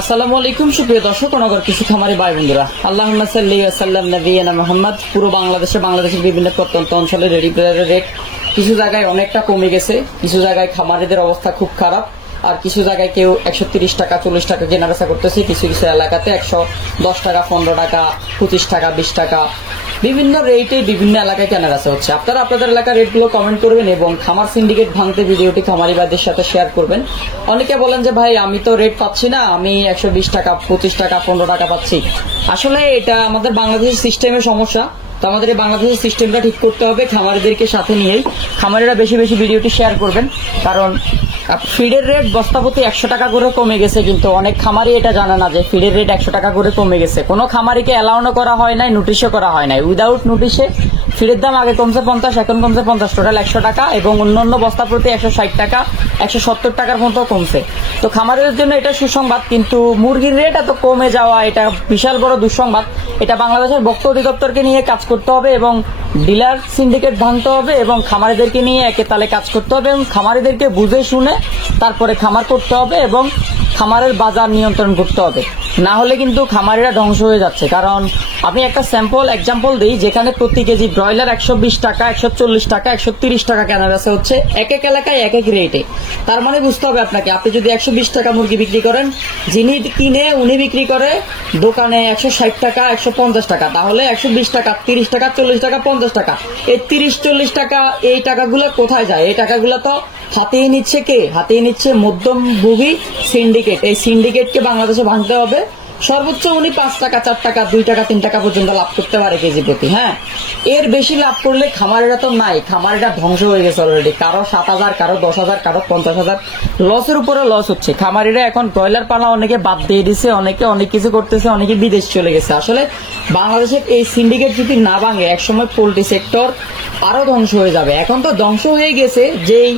আসসালামু আলাইকুম সুপ্রিয় দর্শক ও নগর কৃষি খামারি ভাই বন্ধুরা, আল্লাহুম্মা সাল্লি ওয়া সাল্লাম নবিয়ানা মুহাম্মদ। পুরো বাংলাদেশের বিভিন্ন প্রত্যন্ত অঞ্চলে রেডি ব্রয়লারের রেট কিছু জায়গায় অনেকটা কমে গেছে, কিছু জায়গায় খামারিদের অবস্থা খুব খারাপ, আর কিছু জায়গায় কেউ 130 টাকা 40 টাকা কেনা বেচা করতেছে, কিছু কিছু এলাকাতে 110 টাকা 15 টাকা 25 টাকা 20 টাকা বিভিন্ন রেটে বিভিন্ন এলাকায় কেনা বেচা হচ্ছে। আপনারা আপনাদের এলাকার রেটগুলো কমেন্ট করবেন এবং খামার সিন্ডিকেট ভাঙতে ভিডিওটি খামারি ভাইদের সাথে শেয়ার করবেন। অনেকে বলেন যে ভাই আমি তো রেট পাচ্ছি না, আমি 120 টাকা 25 টাকা 15 টাকা পাচ্ছি। আসলে এটা আমাদের বাংলাদেশের সিস্টেমের সমস্যা। তো আমাদের এই বাংলাদেশের সিস্টেমটা ঠিক করতে হবে, খামারিদেরকে সাথে নিয়েই খামারিরা বেশি বেশি ভিডিওটি শেয়ার করবেন। কারণ ফিডের রেট বস্তা প্রতি 100 টাকা করে কমে গেছে, কিন্তু অনেক খামারি এটা জানে না যে ফিডের রেট 100 টাকা করে কমে গেছে। কোনো খামারিকে অ্যালাউনও করা হয় নাই, নোটিশও করা হয় নাই। উইদাউট নোটিশে ফিডের দাম আগে কমছে 50, এখন কমছে 50, টোটাল 100 টাকা, এবং অন্যান্য বস্তা প্রতি 160 টাকা 170 টাকার মতো কমছে। তো খামারের জন্য এটা সুসংবাদ, কিন্তু মুরগির রেট এত কমে যাওয়া এটা বিশাল বড় দুঃসংবাদ। এটা বাংলাদেশের ভোক্তা অধিদপ্তরকে নিয়ে কাজ করতে হবে এবং ডিলার সিন্ডিকেট ভাঙতে হবে এবং খামারিদেরকে নিয়ে একে তালে কাজ করতে হবে এবং খামারিদেরকে বুঝে শুনে তারপরে খামার করতে হবে এবং খামারের বাজার নিয়ন্ত্রণ করতে হবে। না হলে কিন্তু খামারিরা ধ্বংস হয়ে যাচ্ছে। কারণ আমি একটা এক্সাম্পল দিই, যেখানে প্রতি কেজি ব্রয়লার 120 টাকা 140 টাকা 130 টাকা কেনা বেচা হচ্ছে এক এক এলাকায় এক এক রেটে। তার মানে বুঝতে হবে আপনাকে, আপনি যদি 120 টাকা মুরগি বিক্রি করেন, যিনি কিনে উনি বিক্রি করে দোকানে 160 টাকা 150 টাকা, তাহলে 120 টাকা 30 টাকা 40 টাকা 50 টাকা, এই 30-40 টাকা এই টাকাগুলো কোথায় যায়? এই টাকাগুলো তো হাতিয়ে নিচ্ছে কে? হাতিয়ে নিচ্ছে মধ্যমভোগী সিন্ডিকেট। এই সিন্ডিকেটকে বাংলাদেশে ভাঙতে হবে। সর্বোচ্চ উনি 5 টাকা 4 টাকা 2 টাকা 3 টাকা পর্যন্ত লাভ করতে পারে কেজি প্রতি। হ্যাঁ, এর বেশি লাভ করলে খামারিরা তো নাই, খামারিরা ধ্বংস হয়ে গেছে অলরেডি। কারো 7,000, কারো 10,000, কারো 50,000 লসের উপরে লস হচ্ছে। খামারিরা এখন ব্রয়লার পালা অনেকে বাদ দিয়ে দিছে, অনেকে অনেক কিছু করতেছে, অনেকে বিদেশ চলে গেছে। আসলে বাংলাদেশের এই সিন্ডিকেট যদি না ভাঙে একসময় পোল্ট্রি সেক্টর আরো ধ্বংস হয়ে যাবে। এখন তো ধ্বংস হয়ে গেছে, যেই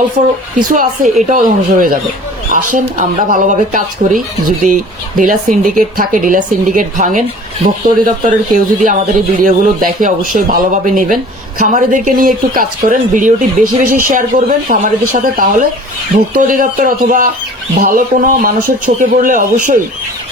অল্প কিছু আছে এটাও ধ্বংস হয়ে যাবে। আসেন আমরা ভালোভাবে কাজ করি। যদি ডিলার সিন্ডিকেট থাকে, ডিলার সিন্ডিকেট ভাঙেন। ভোক্তা অধিদপ্তরের কেউ যদি আমাদের এই ভিডিওগুলো দেখে অবশ্যই ভালোভাবে নেবেন। খামারিদেরকে নিয়ে একটু কাজ করেন, ভিডিওটি বেশি বেশি শেয়ার করবেন খামারিদের সাথে। তাহলে ভোক্তা অধিদপ্তর অথবা ভালো কোনো মানুষের চোখে পড়লে অবশ্যই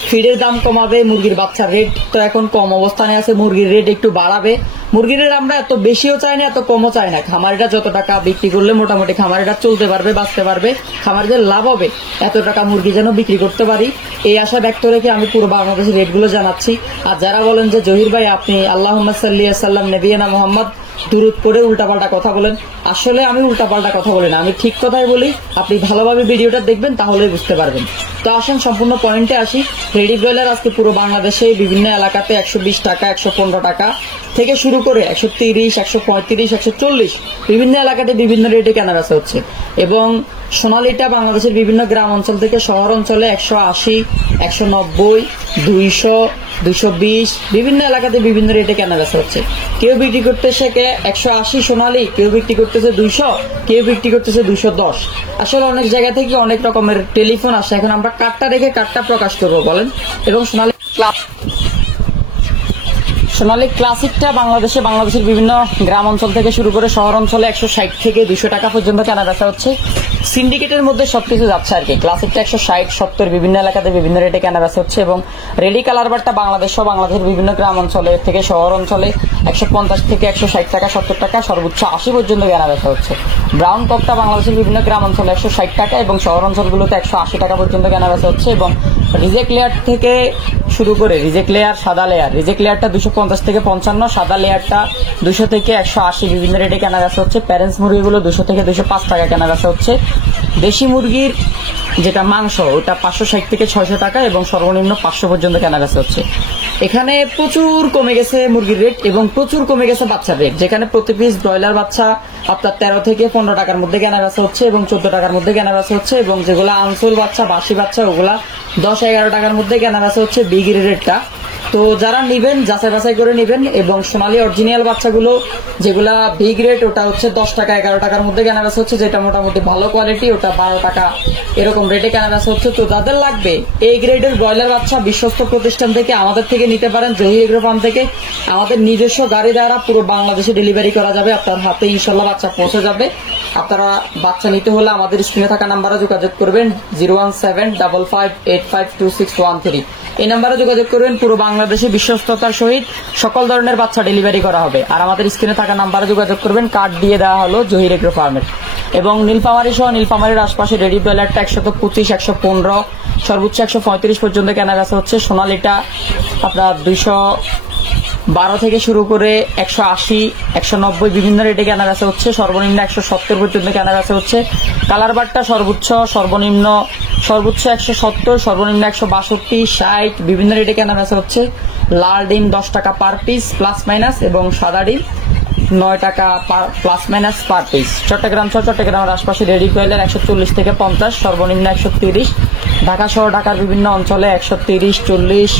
ফিডের দাম কমাবে। মুরগির বাচ্চার রেট তো এখন কম অবস্থানে আছে, মুরগির রেট একটু বাড়াবে। মুরগির রেট আমরা এত বেশিও চাই না, এত কমও চাই না। খামারিরা যত টাকা বিক্রি করলে মোটামুটি খামারিরা চলতে পারবে, বাঁচতে পারবে, খামারিদের লাভ হবে। এত টাকা মুরগি যেন বিক্রি করতে পারি, এই আশা ব্যক্ত রেখে আমি পুরো বাংলাদেশের রেটগুলো জানাচ্ছি। আর যারা বলেন যে জহির ভাই আপনি আল্লাহুম্মা সাল্লি ওয়া সাল্লাম নবিয়ানা মুহাম্মদ দুরূদ করে উল্টাপাল্টা কথা বলেন, আসলে আমি উল্টাপাল্টা কথা বলি না, আমি ঠিক কথাই বলি। আপনি ভালোভাবে ভিডিওটা দেখবেন তাহলেই বুঝতে পারবেন। তো আসেন সম্পূর্ণ পয়েন্টে আসি। রেডি ব্রয়লার আজকে পুরো বাংলাদেশে বিভিন্ন এলাকাতে 120 টাকা 115 টাকা থেকে শুরু করে 130 135 140 বিভিন্ন এলাকাতে বিভিন্ন রেটে কেনা বেচা হচ্ছে। এবং সোনালীটা বাংলাদেশের বিভিন্ন গ্রাম অঞ্চল থেকে শহর অঞ্চলে 180 190 200 220 বিভিন্ন এলাকাতে বিভিন্ন রেটে কেনা বেচা হচ্ছে। কেউ বিক্রি করতেছে 180 সোনালী, কেউ বিক্রি করতেছে 200, কেউ বিক্রি করতেছে 210। আসলে অনেক জায়গা থেকে অনেক রকমের টেলিফোন আসে। এখন আমরা কার্ডটা রেখে কার্ডটা প্রকাশ করবো বলেন। এবং সোনালী ক্লাসিকটা বাংলাদেশের বিভিন্ন গ্রাম অঞ্চল থেকে শুরু করে শহর অঞ্চলে 160 থেকে 200 টাকা পর্যন্ত কেনা বেচা হচ্ছে। সিন্ডিকেটের মধ্যে সবকিছু যাচ্ছে আর কি। ক্লাসিকটা 160 70 বিভিন্ন এলাকাতে বিভিন্ন রেটে কেনা বেচা হচ্ছে। এবং রেডি কালার বারটা বাংলাদেশের বিভিন্ন গ্রাম অঞ্চলে থেকে শহর অঞ্চলে 150 থেকে 160 টাকা 70 টাকা সর্বোচ্চ 80 পর্যন্ত কেনা বেচা হচ্ছে। ব্রাউন কপটা বাংলাদেশের বিভিন্ন গ্রাম অঞ্চলে 160 টাকা এবং শহর অঞ্চলগুলোতে 180 টাকা পর্যন্ত কেনা বেচা হচ্ছে। এবং রিজেক্ট লেয়ার থেকে শুরু করে রিজেক্ট লেয়ার, সাদা লেয়ার, রিজেক্ট লেয়ারটা 250 থেকে 55, সাদা লেয়ারটা 200 থেকে 180 বিভিন্ন রেটে কেনা বেচা হচ্ছে। প্যারেন্টস মুরগিগুলো 200 থেকে 205 টাকা কেনা বেচা হচ্ছে। দেশি মুরগির যেটা মাংস ওটা 560 থেকে 600 টাকা এবং সর্বনিম্ন 500 পর্যন্ত কেনা বেচা হচ্ছে। এখানে প্রচুর কমে গেছে মুরগির রেট এবং প্রচুর কমে গেছে বাচ্চার রেট, যেখানে প্রতি পিস ব্রয়লার বাচ্চা আপনার 13 থেকে 15 টাকার মধ্যে কেনা বেচা হচ্ছে এবং 14 টাকার মধ্যে কেনা বেচা হচ্ছে। এবং যেগুলো আনসোল বাচ্চা, বাসি বাচ্চা, ওগুলা 10-11 টাকার মধ্যে কেনা বেচা হচ্ছে বিগির রেটটা। তো যারা নিবেন যাচাই বাছাই করে নিবেন। এবং সোনালী অরিজিনাল বাচ্চাগুলো যেগুলা বিগ রেট ওটা হচ্ছে 10 টাকা 11 টাকার মধ্যে কেনা বেচা হচ্ছে, যেটা মোটামুটি ভালো কোয়ালিটি ওটা 12 টাকা এরকম রেটে কেনা বেচা হচ্ছে। তো যাদের লাগবে এই গ্রেডের ব্রয়লার বাচ্চা বিশ্বস্ত প্রতিষ্ঠান থেকে আমাদের থেকে নিতে পারেন, জহির এগ্রো ফার্ম থেকে। আমাদের নিজস্ব গাড়ি দ্বারা পুরো বাংলাদেশে ডেলিভারি করা যাবে, আপনার হাতে ইনশাল্লাহ বাচ্চা পৌঁছে যাবে। আপনারা বাচ্চা নিতে হলে আমাদের স্ক্রিনে থাকা নাম্বারে যোগাযোগ করবেন 01755852613। এই নাম্বারে যোগাযোগ করবেন। পুরো বাংলাদেশে বিশ্বস্ততার সহিত সকল ধরনের বাচ্চা ডেলিভারি করা হবে। আর আমাদের স্ক্রিনে থাকা নাম্বারে যোগাযোগ করবেন। কার্ড দিয়ে দেওয়া হলো জহির এগ্রো ফার্মের। এবং নীলফামারী সহ নীলফামারীর আশপাশে রেডি ব্রয়লারটা 125, 115, সর্বোচ্চ 135 পর্যন্ত কেনা বেচা হচ্ছে। সোনালিটা আপনার 212 থেকে শুরু করে 180, 190 বিভিন্ন রেটে কেনা বেচা হচ্ছে। সর্বনিম্ন 170 পর্যন্ত কেনা বেচা হচ্ছে। কালার বারটা সর্বোচ্চ 170, সর্বনিম্ন 162, 60 বিভিন্ন রেটে কেনা বেচা হচ্ছে। লাল ডিম 10 টাকা পার পিস প্লাস মাইনাস, এবং সাদা ডিম 9 টাকা plus minus per piece. Chattogram সহ চট্টগ্রামের আশপাশে রেডি ব্রয়লার 140 থেকে 50, সর্বনিম্ন 130। ঢাকা সহ ঢাকার বিভিন্ন অঞ্চলে 130, 40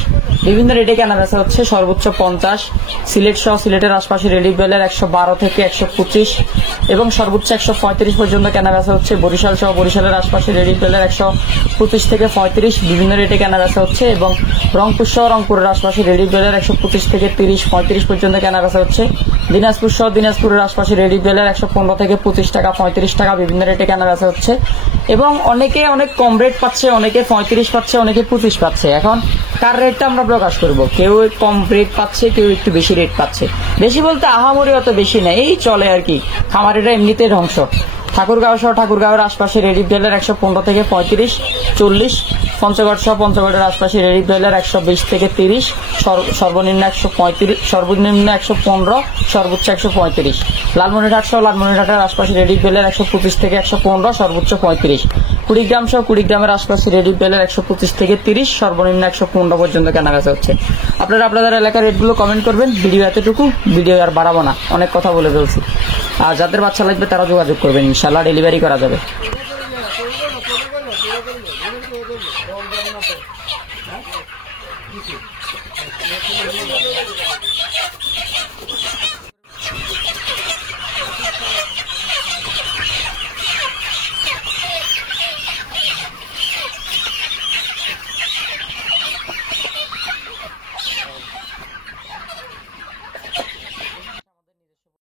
বিভিন্ন রেটে কেনা বেচা হচ্ছে। সর্বোচ্চ 50। সিলেট সহ সিলেটের আশপাশে রেডি ব্রয়লার 112 থেকে 125 এবং সর্বোচ্চ 135 পর্যন্ত কেনা বেচা হচ্ছে। বরিশাল সহ বরিশালের আশপাশে রেডি ব্রয়লার 125 থেকে 35 বিভিন্ন রেটে কেনা বেচা হচ্ছে। এবং রংপুর সহ রংপুরের আশপাশে রেডি ব্রয়লার 125 থেকে 30, 35 পর্যন্ত কেনা বেচা হচ্ছে। দিনাজপুর সহ দিনাজপুরের আশপাশে রেডি ব্রয়লার 115 থেকে 25 টাকা, 35 টাকা বিভিন্ন রেটে কেনা বেচা হচ্ছে। এবং অনেকে অনেক কম রেট পাচ্ছে, অনেকে 35 পাচ্ছে, অনেকে 25 পাচ্ছে। এখন কার রেটটা আমরা প্রকাশ করব? কেউ কম রেট পাচ্ছে, কেউ একটু বেশি রেট পাচ্ছে। বেশি বলতে আহামরি অত বেশি না, এই চলে আর কি। খামারিরা এমনিতে ধ্বংস। ঠাকুরগাঁও সহ ঠাকুরগাঁওয়ের আশপাশে রেডি ব্রয়লার 115 থেকে 35, 40। পঞ্চগড় সহ পঞ্চগড়ের আশপাশে রেডি ব্রয়লার 120 থেকে 30, সর্বনিম্ন 135, সর্বনিম্ন 115, সর্বোচ্চ 135। লালমনিরহাট সহ লালমনিরহাটের আশপাশে রেডি ব্রয়লার 125 থেকে 115, সর্বোচ্চ 35। কুড়িগ্রাম সহ কুড়িগ্রামের আশপাশে রেডি ব্রয়লার 125 থেকে 30, সর্বনিম্ন 115 পর্যন্ত কেনা বেচা হচ্ছে। আপনারা আপনাদের এলাকার রেটগুলো কমেন্ট করবেন। ভিডিও এতটুকু, ভিডিও আর বাড়াবো না, অনেক কথা বলে ফেলছি। আর যাদের বাচ্চা লাগবে তারা যোগাযোগ করবেন, ইনশাল্লাহ ডেলিভারি করা যাবে।